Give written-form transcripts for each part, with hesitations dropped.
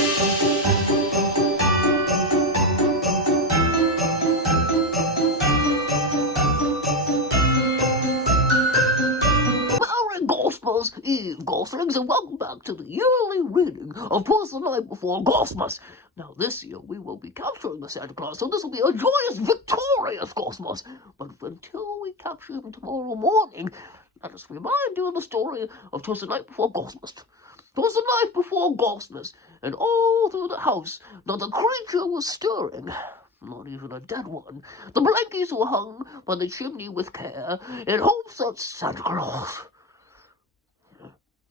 Merry Ghostmas Eve, Goslings, and welcome back to the yearly reading of Twas the Night Before Ghostmas. Now, this year we will be capturing the Santa Claus, so this will be a joyous, victorious Ghostmas. But until we capture him tomorrow morning, let us remind you of the story of Twas the Night Before Ghostmas. 'Twas the night before Ghostmas, and all through the house not a creature was stirring. Not even a dead one. The blankets were hung by the chimney with care, in hopes that Santa Claus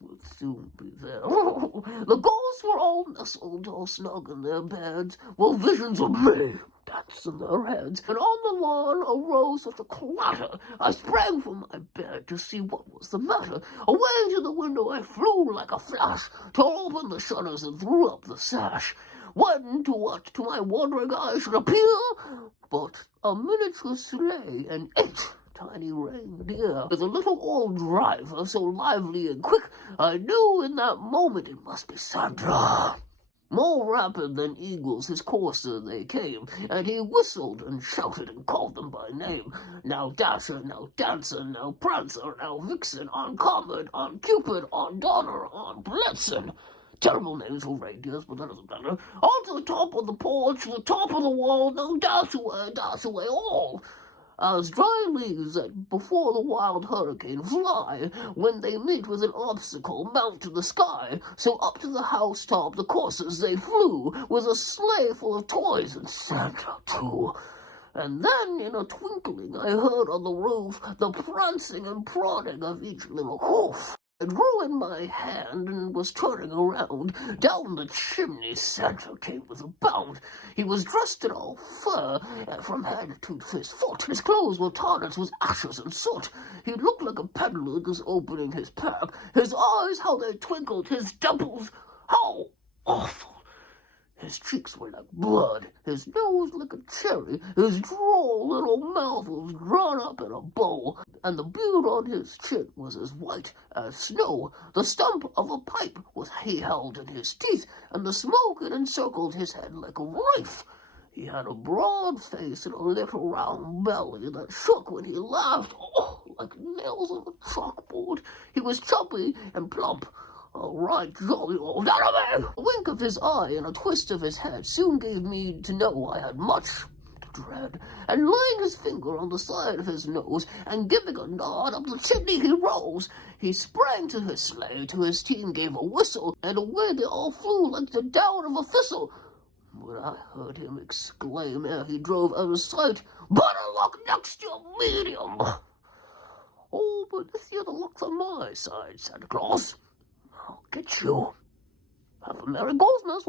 would soon be there. The ghosts were all nestled, all snug in their beds, while visions of me danced in their heads. And on the lawn arose such a clatter, I sprang from my bed to see what was the matter. Away to the window I flew like a flash, tore open the shutters and threw up the sash. When to what to my wondering eyes should appear but a miniature sleigh and 8 tiny reindeer, with a little old driver so lively and quick, I knew in that moment it must be Santa. More rapid than eagles his courser they came, and he whistled and shouted and called them by name. Now Dasher, now Dancer, now Prancer, now Vixen, on Comet, on Cupid, on Donner, on Blitzen. Terrible names for reindeers, but that doesn't matter. On to the top of the porch, to the top of the wall, now dash away all. As dry leaves that before the wild hurricane fly, when they meet with an obstacle, mount to the sky, so up to the housetop the coursers they flew, with a sleigh full of toys and Santa too. And then in a twinkling I heard on the roof the prancing and prodding of each little hoof. I drew in my hand and was turning around. Down the chimney Santa came with a bound. He was dressed in all fur, from head to his foot. His clothes were tarnished with ashes and soot. He looked like a peddler just opening his pack. His eyes, how they twinkled, his dimples, how awful. His cheeks were like blood, his nose like a cherry, his droll little mouth was drawn up in a bow, and the beard on his chin was as white as snow. The stump of a pipe was he held in his teeth, and the smoke it encircled his head like a wreath. He had a broad face and a little round belly that shook when he laughed, like nails on a chalkboard. He was chubby and plump. A right jolly old enemy! A wink of his eye and a twist of his head soon gave me to know I had much to dread, and laying his finger on the side of his nose, and giving a nod up the chimney he rose. He sprang to his sleigh, to his team gave a whistle, and away they all flew like the down of a thistle. But I heard him exclaim ere he drove out of sight, "Better luck next year, medium!" Oh, but this year the luck's on my side, Santa Claus. I'll get you. Have a Merry Ghostmas.